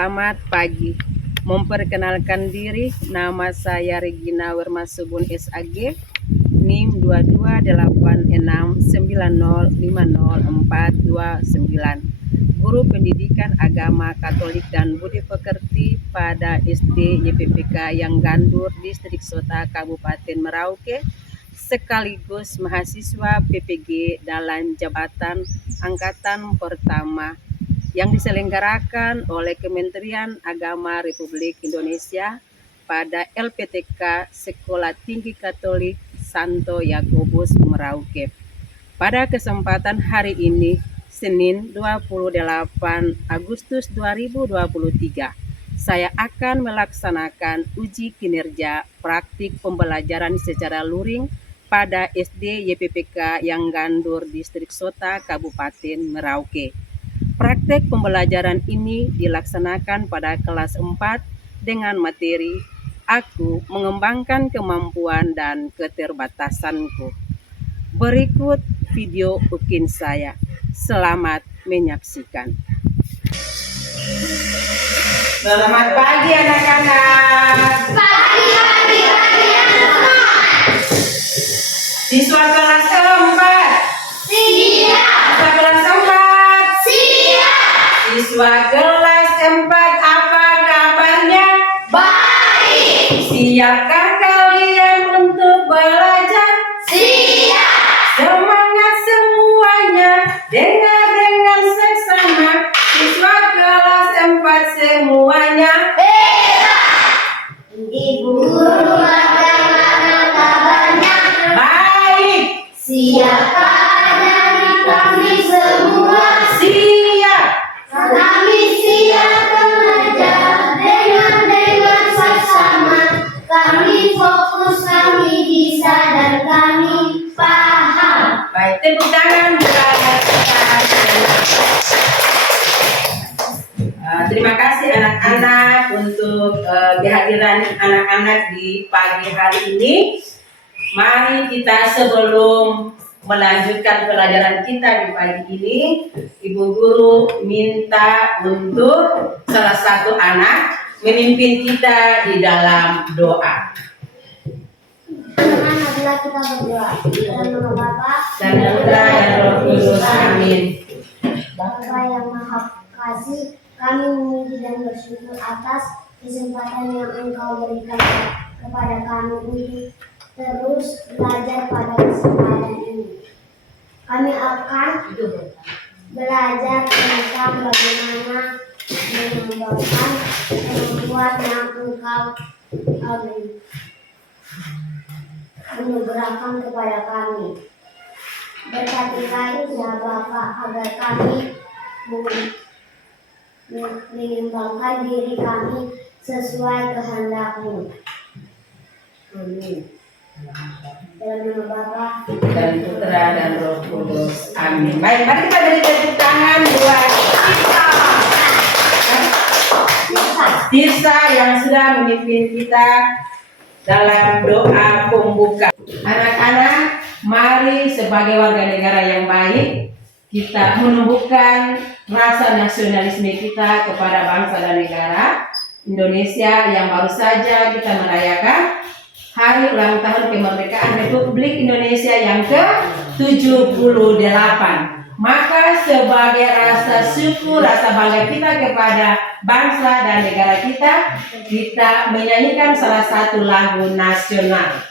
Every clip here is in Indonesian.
Selamat pagi. Memperkenalkan diri, nama saya Regina Wermasubun SAG, NIM 2286905049, Guru Pendidikan Agama Katolik dan Budi Pekerti pada SD YPPK yang Gandur, Distrik Sota, Kabupaten Merauke, sekaligus mahasiswa PPG dalam jabatan angkatan pertama yang diselenggarakan oleh Kementerian Agama Republik Indonesia pada LPTK Sekolah Tinggi Katolik Santo Yakobus Merauke. Pada kesempatan hari ini, Senin 28 Agustus 2023, saya akan melaksanakan uji kinerja praktik pembelajaran secara luring pada SD YPPK yang Gandur, Distrik Sota, Kabupaten Merauke. Praktek pembelajaran ini dilaksanakan pada kelas 4 dengan materi Aku Mengembangkan Kemampuan dan Keterbatasanku. Berikut video ukin saya. Selamat menyaksikan. Selamat pagi anak-anak. Pagi anak-anak. Siswa kelas 4. Siap. Siswa kelas 4. Siswa kelas 4, apa kabarnya? Baik. Siapkah kalian untuk belajar? Siap. Semangat semuanya, dengar dengan seksama. Siswa kelas 4 semuanya. Ibu guru, bagaimana kabarnya? Baik. Siapkah dari kami semua? Siap. Kami siap belajar dengan seksama. Kami fokus, kami bisa, dan kami paham. Baik, tepuk tangan buat terima kasih anak-anak untuk kehadiran anak-anak di pagi hari ini. Mari kita sebelum melanjutkan pelajaran kita di pagi ini, Ibu Guru minta untuk salah satu anak memimpin kita di dalam doa. Marilah kita berdoa. Dalam nama Bapa Dan Putra dan Roh Kudus. Amin. Bapa yang Maha Kasih, kami memuji dan bersyukur atas kesempatan yang Engkau berikan kepada kami untuk terus belajar pada kesempatan ini. Kami akan belajar tentang bagaimana mengembangkan kemampuan yang Engkau anugerahkan kepada kami. Berkatilah ya Bapa agar kami mengembangkan diri kami sesuai kehendak-Mu. Amin. Dalam nama Bapa Dan Putra dan Roh Kudus. Amin. Baik, mari kita beri tepuk tangan buat Tirsa yang sudah memimpin kita dalam doa pembuka. Anak-anak, mari sebagai warga negara yang baik, kita menumbuhkan rasa nasionalisme kita kepada bangsa dan negara Indonesia yang baru saja kita merayakan Hari Ulang Tahun Kemerdekaan Republik Indonesia yang ke-78. Maka sebagai rasa syukur, rasa bangga kita kepada bangsa dan negara kita, kita menyanyikan salah satu lagu nasional.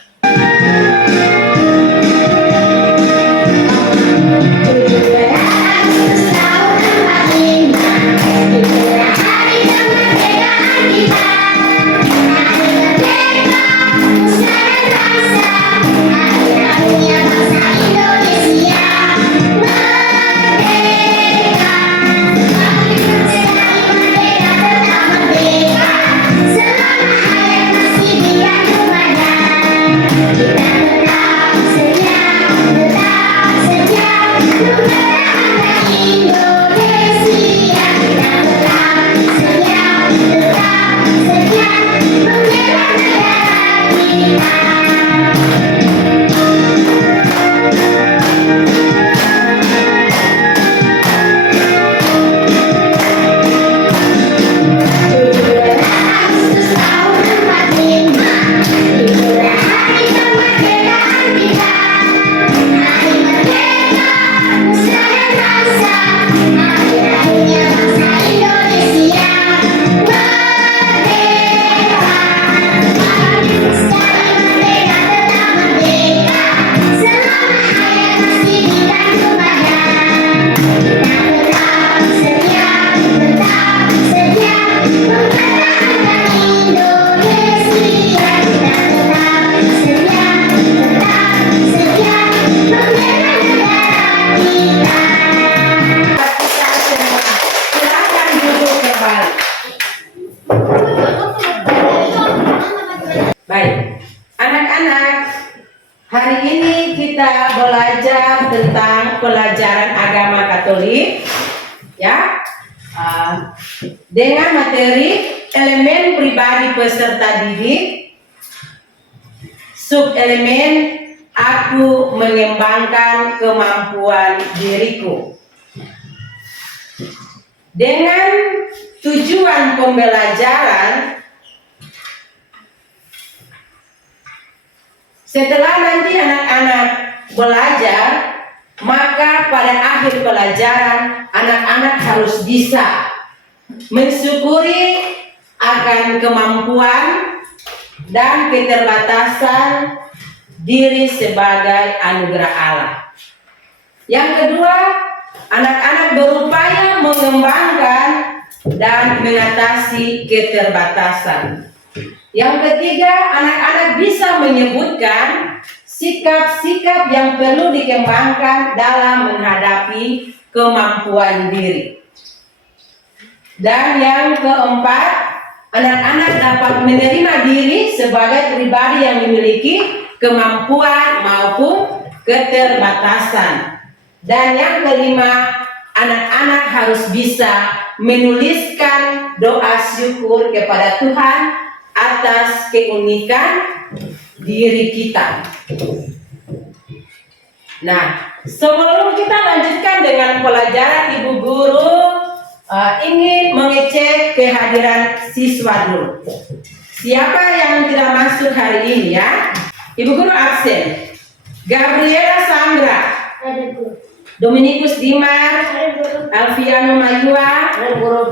tentang pelajaran agama Katolik, ya, dengan materi elemen pribadi peserta didik, subelemen aku mengembangkan kemampuan diriku. Dengan tujuan pembelajaran, setelah nanti anak-anak belajar, maka pada akhir pelajaran anak-anak harus bisa mensyukuri akan kemampuan dan keterbatasan diri sebagai anugerah Allah. Yang kedua, anak-anak berupaya mengembangkan dan mengatasi keterbatasan. Yang ketiga, anak-anak bisa menyebutkan sikap-sikap yang perlu dikembangkan dalam menghadapi kemampuan diri. Dan yang keempat, anak-anak dapat menerima diri sebagai pribadi yang memiliki kemampuan maupun keterbatasan. Dan yang kelima, anak-anak harus bisa menuliskan doa syukur kepada Tuhan atas keunikan diri kita. Nah, sebelum kita lanjutkan dengan pelajaran, Ibu Guru ingin mengecek kehadiran siswa dulu. Siapa yang tidak masuk hari ini ya? Ibu Guru absen. Gabriela Sandra, Dominikus Dimar, Alfiano Mayua,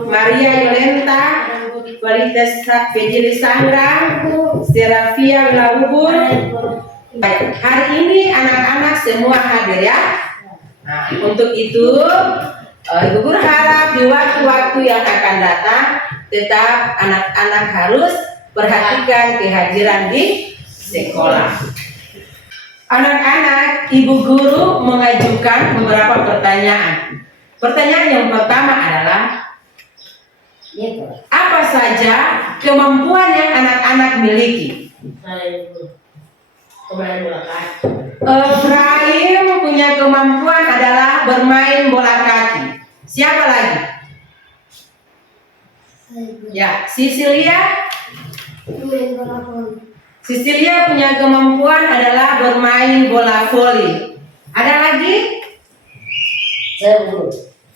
Maria Yolenta, Kualitas Fedili Sandra, Serafia Wilahubur. Baik, hari ini anak-anak semua hadir ya. Nah, untuk itu Ibu Guru harap di waktu-waktu yang akan datang tetap anak-anak harus perhatikan kehadiran di sekolah. Anak-anak, Ibu Guru mengajukan beberapa pertanyaan. Pertanyaan yang pertama adalah, apa saja kemampuan yang anak-anak miliki? Efraim punya kemampuan adalah bermain bola kaki. Siapa lagi? Ya, Sisilia. Sisilia punya kemampuan adalah bermain bola voli. Ada lagi?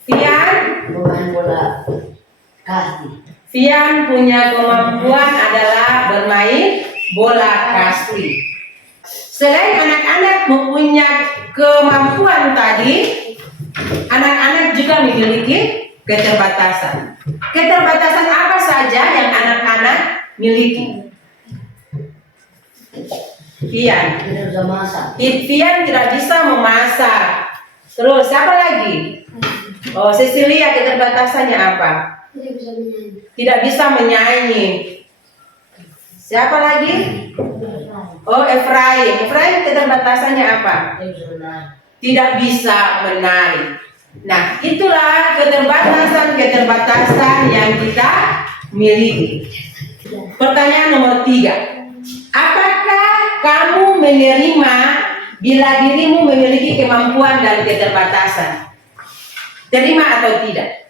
Fian bermain bola kasti. Fian punya kemampuan adalah bermain bola kasti. Selain anak-anak mempunyai kemampuan tadi, anak-anak juga memiliki keterbatasan. Keterbatasan apa saja yang anak-anak miliki? Fian tidak bisa memasak. Terus siapa lagi? Oh, Cecilia, keterbatasannya apa? Tidak bisa menyanyi. Siapa lagi? Oh, Efraim. Efraim keterbatasannya apa? Tidak bisa menari. Nah, itulah keterbatasan-keterbatasan yang kita miliki. Pertanyaan nomor 3. Apakah kamu menerima bila dirimu memiliki kemampuan dan keterbatasan? Terima atau tidak?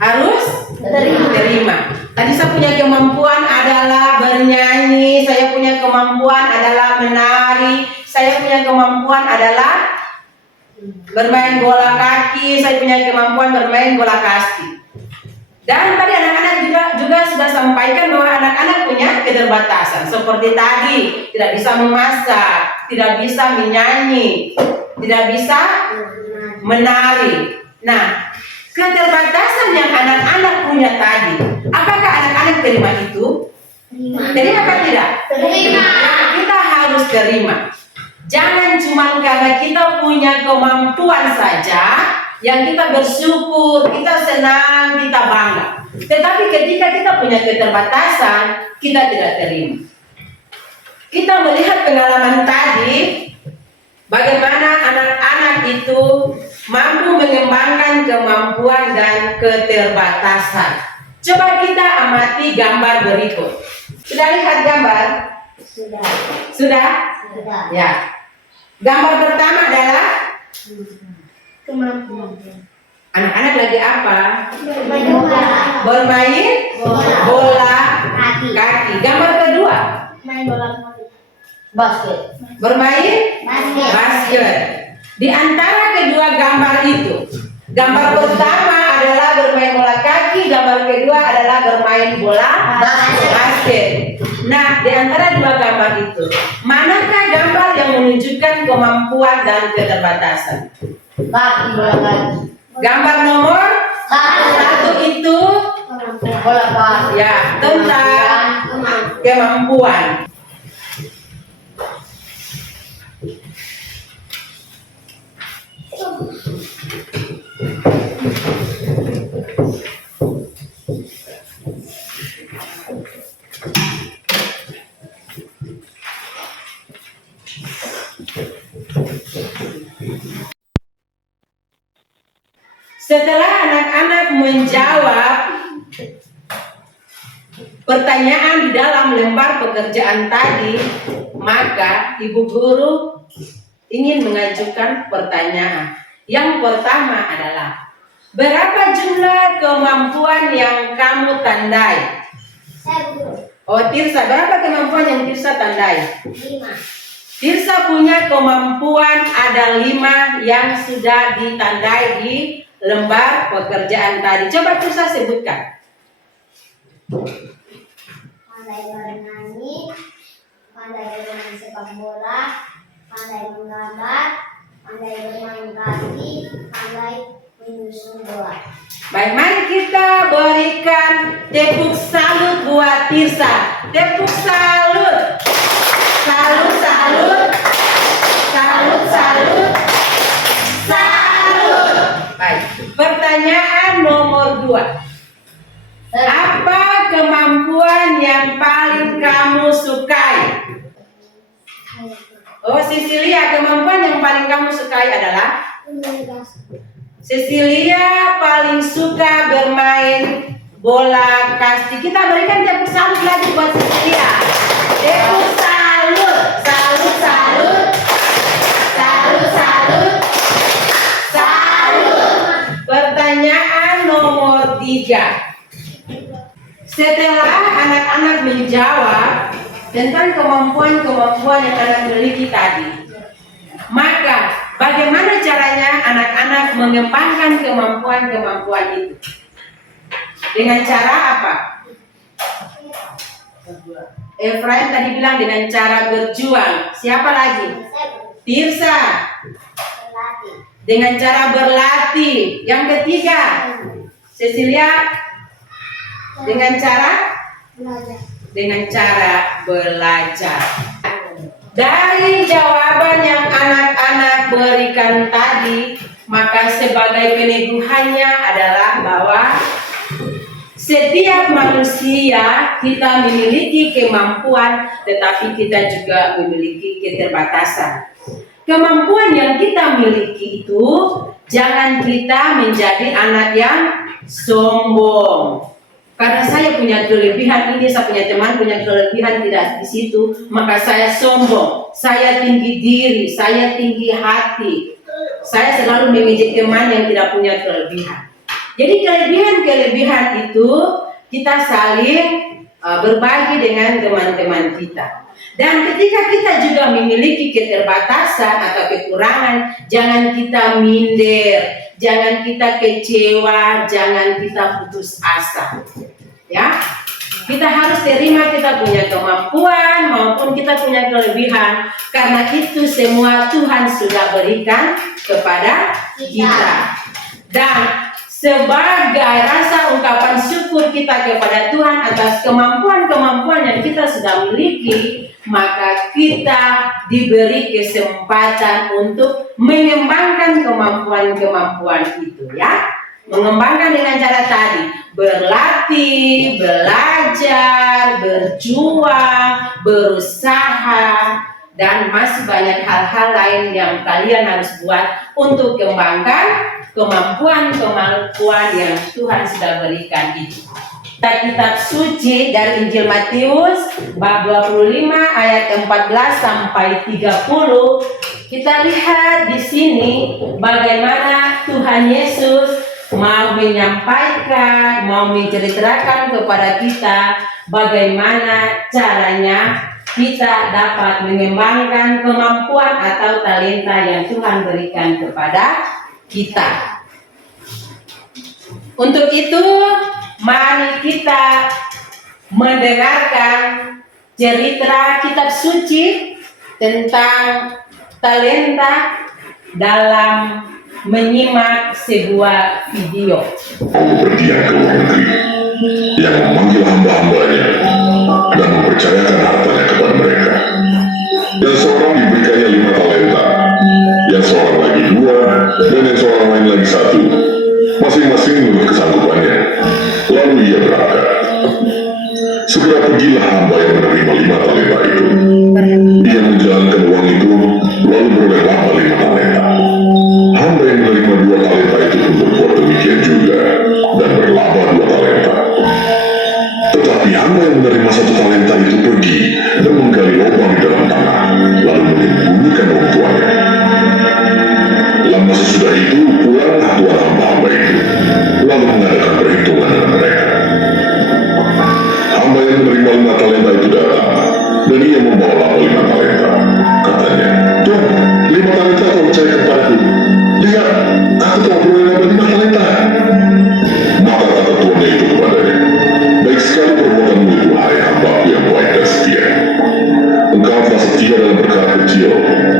Harus terima. Tadi saya punya kemampuan adalah bernyanyi, saya punya kemampuan adalah menari, saya punya kemampuan adalah bermain bola kaki, saya punya kemampuan bermain bola kasti. Dan tadi anak-anak juga sudah sampaikan bahwa anak-anak punya keterbatasan. Seperti tadi, tidak bisa memasak, tidak bisa menyanyi, tidak bisa menari. Nah, keterbatasan yang anak-anak punya tadi, apakah anak-anak terima itu? Terima apa tidak? Terima. Kita harus terima. Jangan cuma karena kita punya kemampuan saja yang kita bersyukur, kita senang, kita bangga. Tetapi ketika kita punya keterbatasan, kita tidak terima. Kita melihat pengalaman tadi, bagaimana anak-anak itu mampu mengembangkan kemampuan dan keterbatasan. Coba kita amati gambar berikut. Sudah lihat gambar? Sudah? Ya. Gambar pertama adalah Kemampuan. Anak-anak lagi apa? Bermain bola. Bermain bola kaki. Gambar kedua, Main bola kaki. Basket. bermain basket. Di antara kedua gambar itu, gambar pertama adalah bermain bola kaki, gambar kedua adalah bermain bola basket. Nah, di antara dua gambar itu, manakah gambar yang menunjukkan kemampuan dan keterbatasan? Kaki, bola kaki. Gambar nomor satu itu Bola kaki. ya tentang kemampuan. Setelah anak-anak menjawab pertanyaan di dalam lembar pekerjaan tadi, maka ibu guru ingin mengajukan pertanyaan. Yang pertama adalah, berapa jumlah kemampuan yang kamu tandai? Oh, Tirsa, berapa kemampuan yang Tirsa tandai? 5. Tirsa punya kemampuan ada 5 yang sudah ditandai di lembar pekerjaan tadi. Coba Tirsa sebutkan. Pandai bernyanyi, pandai bermain sepak bola, pandai menggambar, pandai bermain kaki, pandai menyusun bola. Baik, mari kita berikan tepuk salut buat Tirsa. Tepuk salut. Salut, salut. Salut, salut. Salut. Baik, pertanyaan nomor 2. Apa kemampuan yang paling kamu sukai? Oh, Cecilia, kemampuan yang paling kamu sukai adalah? Cecilia paling suka bermain bola kasti. Kita berikan tepuk salut lagi buat Cecilia. Tepuk salut. Salut, salut. Salut, salut. Salut. Pertanyaan nomor 3. Setelah anak-anak menjawab tentang kemampuan-kemampuan yang anak miliki tadi, maka bagaimana caranya anak-anak mengembangkan kemampuan-kemampuan itu? Dengan cara apa? Efraim tadi bilang dengan cara berjuang. Siapa lagi? Tirsa. Dengan cara berlatih. Yang ketiga, Cecilia. Dengan cara belajar. Dari jawaban yang anak-anak berikan tadi, maka sebagai peneguhannya adalah bahwa setiap manusia kita memiliki kemampuan, tetapi kita juga memiliki keterbatasan. Kemampuan yang kita miliki itu jangan kita menjadi anak yang sombong. Karena saya punya kelebihan ini, saya punya teman punya kelebihan tidak di situ, maka saya sombong, saya tinggi diri, saya tinggi hati. Saya selalu mengejek teman yang tidak punya kelebihan. Jadi kelebihan-kelebihan itu kita saling berbagi dengan teman-teman kita. Dan ketika kita juga memiliki keterbatasan atau kekurangan, jangan kita minder, jangan kita kecewa, jangan kita putus asa. Ya, kita harus terima kita punya kemampuan maupun kita punya kelebihan, karena itu semua Tuhan sudah berikan kepada kita. Dan sebagai rasa ungkapan syukur kita kepada Tuhan atas kemampuan-kemampuan yang kita sudah miliki, maka kita diberi kesempatan untuk mengembangkan kemampuan-kemampuan itu, ya. Mengembangkan dengan cara tadi, berlatih, belajar, berjuang, berusaha, dan masih banyak hal-hal lain yang kalian harus buat untuk kembangkan kemampuan-kemampuan yang Tuhan sudah berikan itu. Kitab suci dari Injil Matius bab 25 ayat 14 sampai 30 Kita lihat di sini bagaimana Tuhan Yesus mau menyampaikan, mau menceritakan kepada kita bagaimana caranya kita dapat mengembangkan kemampuan atau talenta yang Tuhan berikan kepada kita. Untuk itu, mari kita mendengarkan cerita kitab suci tentang talenta dalam menyimak sebuah video. Berdiam ke luar negeri yang memanggil hamba-hambanya dan mempercayakan hartanya kepada mereka. Yang seorang diberikannya 5 talenta, yang seorang lagi 2, dan yang seorang lain lagi 1, masing-masing menurut kesanggupannya. Lalu ia berangkat. Segera pergilah hamba yang menerima 5 talenta itu. Ia menjalankan uang itu, lalu beroleh laba 5 talenta. Hamba yang menerima 2 talenta itu pun berbuat demikian juga, dan berlaba 2 talenta. Tetapi hamba yang menerima 1 talenta itu pergi dan menggali lubang di dalam tanah, lalu menyembunyikan uang tuannya. Lama sesudah itu pulanglah tuan hamba-hamba itu, lalu mengadakan perhitungan dengan mereka. Hamba yang menerima 5 talenta itu datang, dan ia membawa laba 5 talenta. Katanya, "Tuan, 5 talenta kau percayakan padaku. Lihat, aku telah beroleh laba 5 talenta." Maka kata tuannya itu kepadanya, "Baik sekali perbuatanmu itu, hai hambaku yang baik dan setia. Engkau telah setia dalam perkara kecil,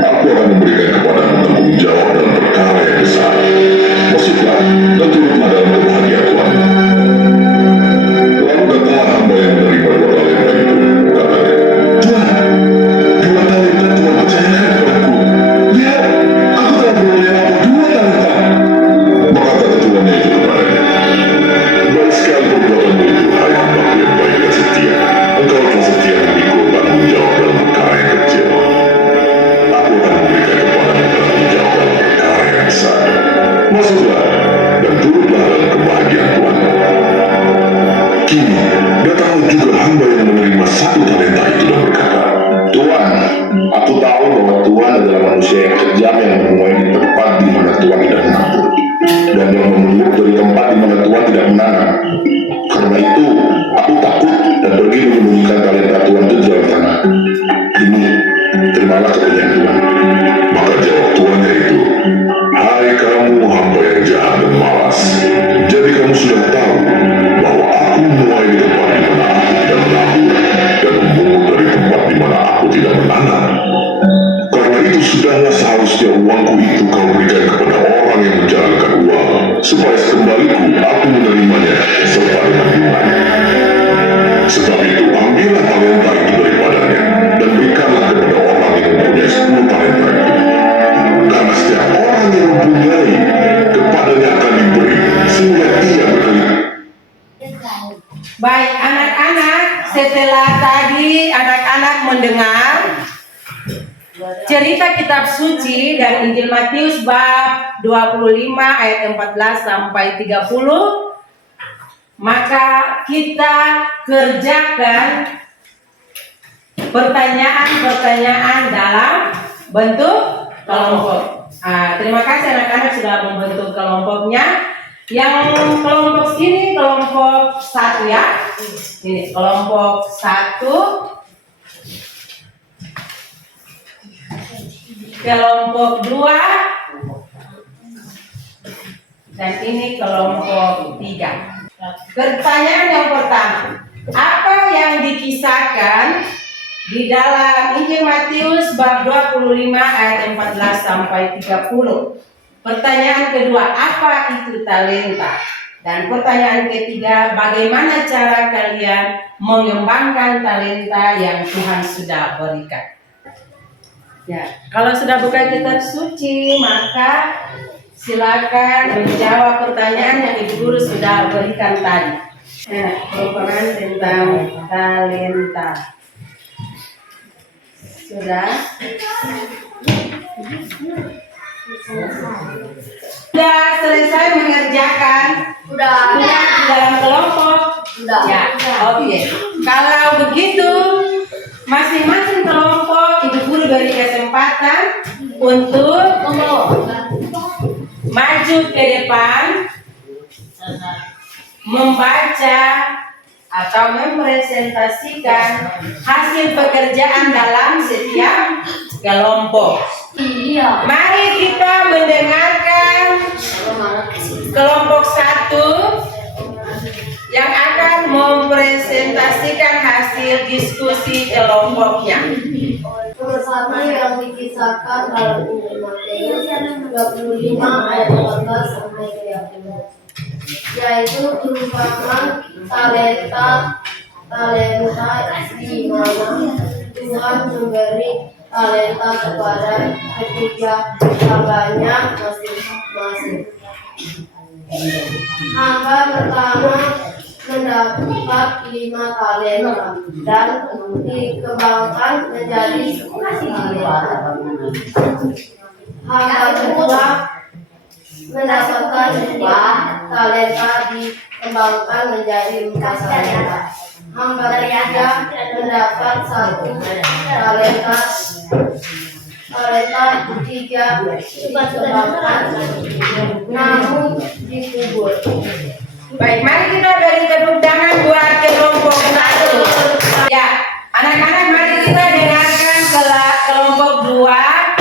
aku akan memberikan kepadamu tanggung jawab dalam perkara yang besar. Masuklah dan turutlah dalam kebahagiaan Tuhan." Lalu datanglah hamba yang menerima 2 talenta itu. Katanya, "Tuan, 2 talenta Tuhan percayakan kepadaku. Lihat, aku telah beroleh laba 2 talenta." Maka kata tuannya itu kepadanya, "Baik sekali perbuatanmu itu, hai hambaku yang baik dan setia. Engkau telah setia memikul tanggung jawab dalam perkara yang kecil. Aku akan memberikan kepadamu tanggung jawab dalam perkara yang besar. Masuklah dan turutlah dalam kebahagiaan Tuhan." Kini datanglah juga hamba yang menerima 1 talenta itu dan berkata, Tuan, aku tahu bahwa Tuhan adalah manusia yang kejam yang menuai di tempat di mana Tuhan tidak menabur, dan yang memungut dari tempat di mana Tuhan tidak menanam. Karena itu, aku takut dan pergi menyembunyikan talenta Tuhan itu di dalam tanah. Ini, terimalah kepunyaan Tuhan. Maka jawab tuannya itu, "Hai kamu hamba yang jahat dan malas. Jadi kamu sudah tahu bahwa aku menuai di tempat di mana aku tidak menabur, dan memungut dari tempat di mana aku tidak menanam. Karena itu sudahlah seharusnya uangku itu kau berikan kepada orang yang menjalankan uang, supaya sekembaliku aku menerimanya serta dengan bunganya. Sebab itu ambillah talenta itu daripadanya, dan berikanlah kepada orang yang mempunyai 10 talenta itu. Karena setiap orang yang mempunyai, kepadanya akan diberi, sehingga ia berlipat." Baik anak-anak, setelah tadi anak-anak mendengar cerita kitab suci dan Injil Matius bab 25 ayat 14 sampai 30, maka kita kerjakan pertanyaan-pertanyaan dalam bentuk kelompok. Terima kasih anak-anak sudah membentuk kelompoknya. Yang kelompok ini kelompok 1 ya. Ini kelompok 1. Kelompok 2. Dan ini kelompok 3. Pertanyaan yang pertama, apa yang dikisahkan di dalam Injil Matius bab 25 ayat 14 sampai 30? Pertanyaan kedua, apa itu talenta? Dan pertanyaan ketiga, bagaimana cara kalian mengembangkan talenta yang Tuhan sudah berikan? Ya, kalau sudah buka kitab suci, maka silakan menjawab pertanyaan yang Ibu Guru sudah berikan tadi. Merupakan tentang talenta. Sudah? Sudah selesai mengerjakan? Udah. Di dalam kelompok? Udah. Ya, oke. Kalau begitu, masing-masing kelompok Ibu Guru beri kesempatan untuk maju ke depan, membaca atau mempresentasikan hasil pekerjaan dalam setiap kelompok. Mari kita mendengarkan kelompok 1 yang akan mempresentasikan hasil diskusi kelompoknya. Bersama yang dikisahkan dalam Injil Matius 25 ayat 14 sampai 30, yaitu perumpamaan talenta di mana Tuhan memberi talenta kepada ketiga hambanya masing-masing. Hamba pertama mendapat 5 talenta dan dikembangkan menjadi 10 talenta. Hamba kedua mendapatkan 2 talenta dikembangkan menjadi 4 talenta. Hamba ketiga mendapat 1 talenta tiga dikembangkan namun dikubur. Baik, mari kita beri tepuk tangan buat kelompok 1. Ya, anak-anak mari kita dengarkan kelompok 2.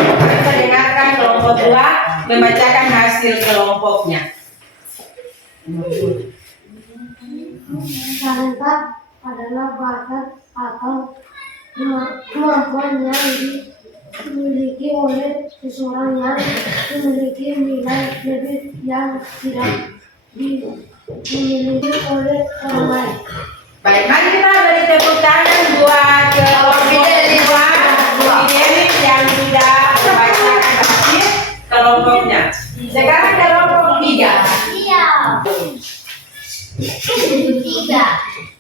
Kita dengarkan kelompok 2 membacakan hasil kelompoknya. Talenta adalah bakat atau kemampuan yang dimiliki oleh seseorang yang memiliki nilai lebih yang tidak dimiliki oleh orang lain. Baik, mari kita beri tepuk tangan buat kelompok 2 Dennis yang sudah membacakan hasil kelompoknya. Sekarang kelompok 3,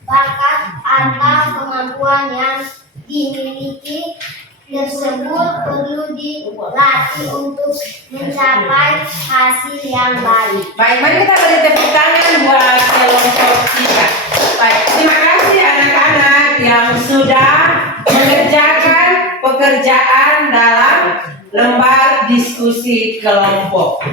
bakat atau kemampuan yang dimiliki tersebut perlu dilatih untuk mencapai hasil yang baik. Baik, mari kita beri tepuk tangan buat kelompok 3. Baik, terima kasih anak-anak yang sudah mengerjakan pekerjaan dalam lembar diskusi kelompok.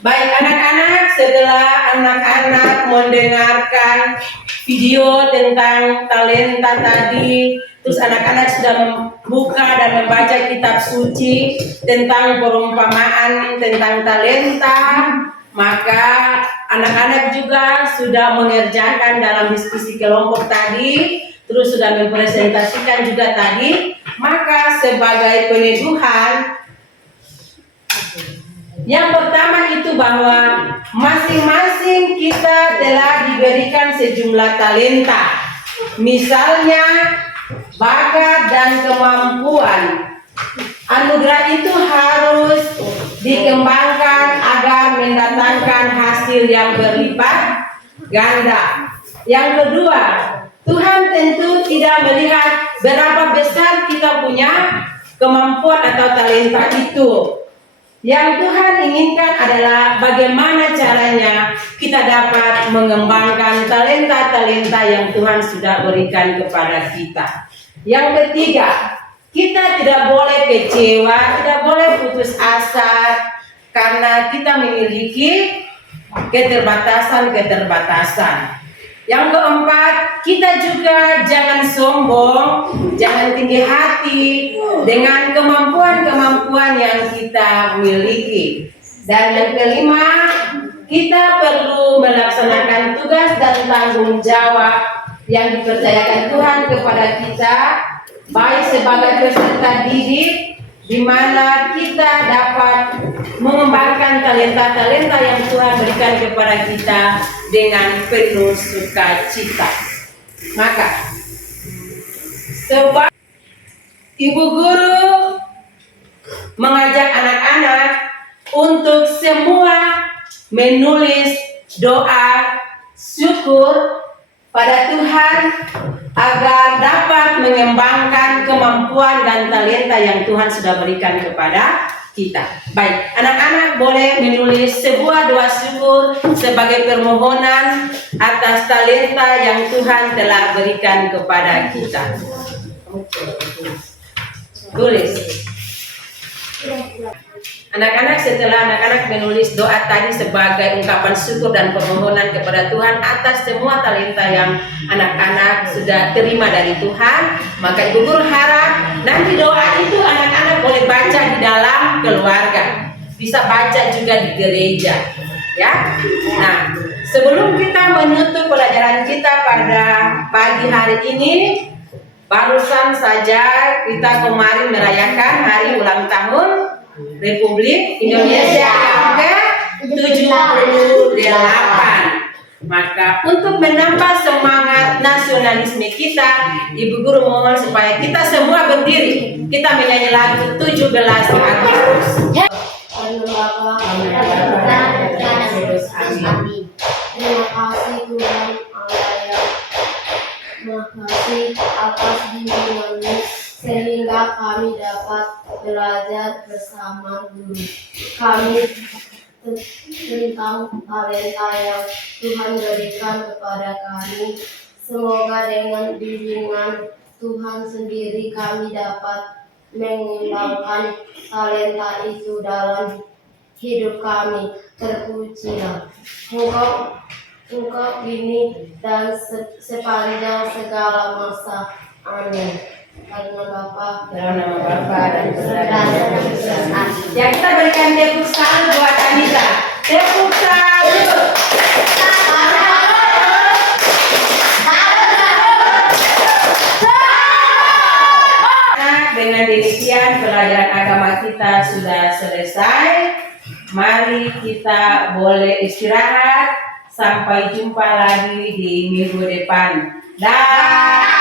Baik anak-anak, setelah anak-anak mendengarkan video tentang talenta tadi, terus anak-anak sudah membuka dan membaca kitab suci tentang perumpamaan tentang talenta, maka anak-anak juga sudah mengerjakan dalam diskusi kelompok tadi, terus sudah mempresentasikan juga tadi. Maka sebagai peneguhan, yang pertama itu bahwa masing-masing kita telah diberikan sejumlah talenta. Misalnya bakat dan kemampuan. Anugerah itu harus dikembangkan agar mendatangkan hasil yang berlipat ganda. Yang kedua, Tuhan tentu tidak melihat berapa besar kita punya kemampuan atau talenta itu. Yang Tuhan inginkan adalah bagaimana caranya kita dapat mengembangkan talenta-talenta yang Tuhan sudah berikan kepada kita. Yang ketiga, kita tidak boleh kecewa, tidak boleh putus asa karena kita memiliki keterbatasan-keterbatasan. Yang keempat, kita juga jangan sombong, jangan tinggi hati dengan kemampuan-kemampuan yang kita miliki. Dan yang kelima, kita perlu melaksanakan tugas dan tanggung jawab yang dipercayakan Tuhan kepada kita, baik sebagai peserta didik, di mana kita dapat mengembangkan talenta-talenta yang Tuhan berikan kepada kita dengan penuh sukacita. Maka, sebab Ibu Guru mengajak anak-anak untuk semua menulis doa syukur pada Tuhan agar dapat mengembangkan kemampuan dan talenta yang Tuhan sudah berikan kepada kita. Baik, anak-anak boleh menulis sebuah doa syukur sebagai permohonan atas talenta yang Tuhan telah berikan kepada kita. Tulis. Anak-anak, setelah anak-anak menulis doa tadi sebagai ungkapan syukur dan permohonan kepada Tuhan atas semua talenta yang anak-anak sudah terima dari Tuhan, maka Ibu Guru harap nanti doa itu anak-anak boleh baca di dalam keluarga, bisa baca juga di gereja, ya. Nah, sebelum kita menutup pelajaran kita pada pagi hari ini, barusan saja kita kemarin merayakan hari ulang tahun Republik Indonesia yang ke-78. Maka untuk menambah semangat nasionalisme kita, Ibu Guru mohon supaya kita semua berdiri. Kita menyanyi lagu 17 Agustus. Amin. Terima kasih Tuhan Allah yang Makasih atas bimbinganmu sehingga kami dapat belajar bersama guru. Kami tentang talenta yang Tuhan berikan kepada kami. Semoga dengan bimbingan Tuhan sendiri kami dapat mengembangkan talenta itu dalam hidup kami. Terpujilah Engkau ini dan sepanjang segala masa. Amin. Karena Bapa, Dalam nama Bapa dan Putra dan dan Roh Roh Kudus. Kudus. Ya, kita berikan tepuk tangan buat Anita. Tepuk tangan. Nah, dengan demikian pelajaran agama kita sudah selesai. Mari kita boleh istirahat. Sampai jumpa lagi di minggu depan. Dah.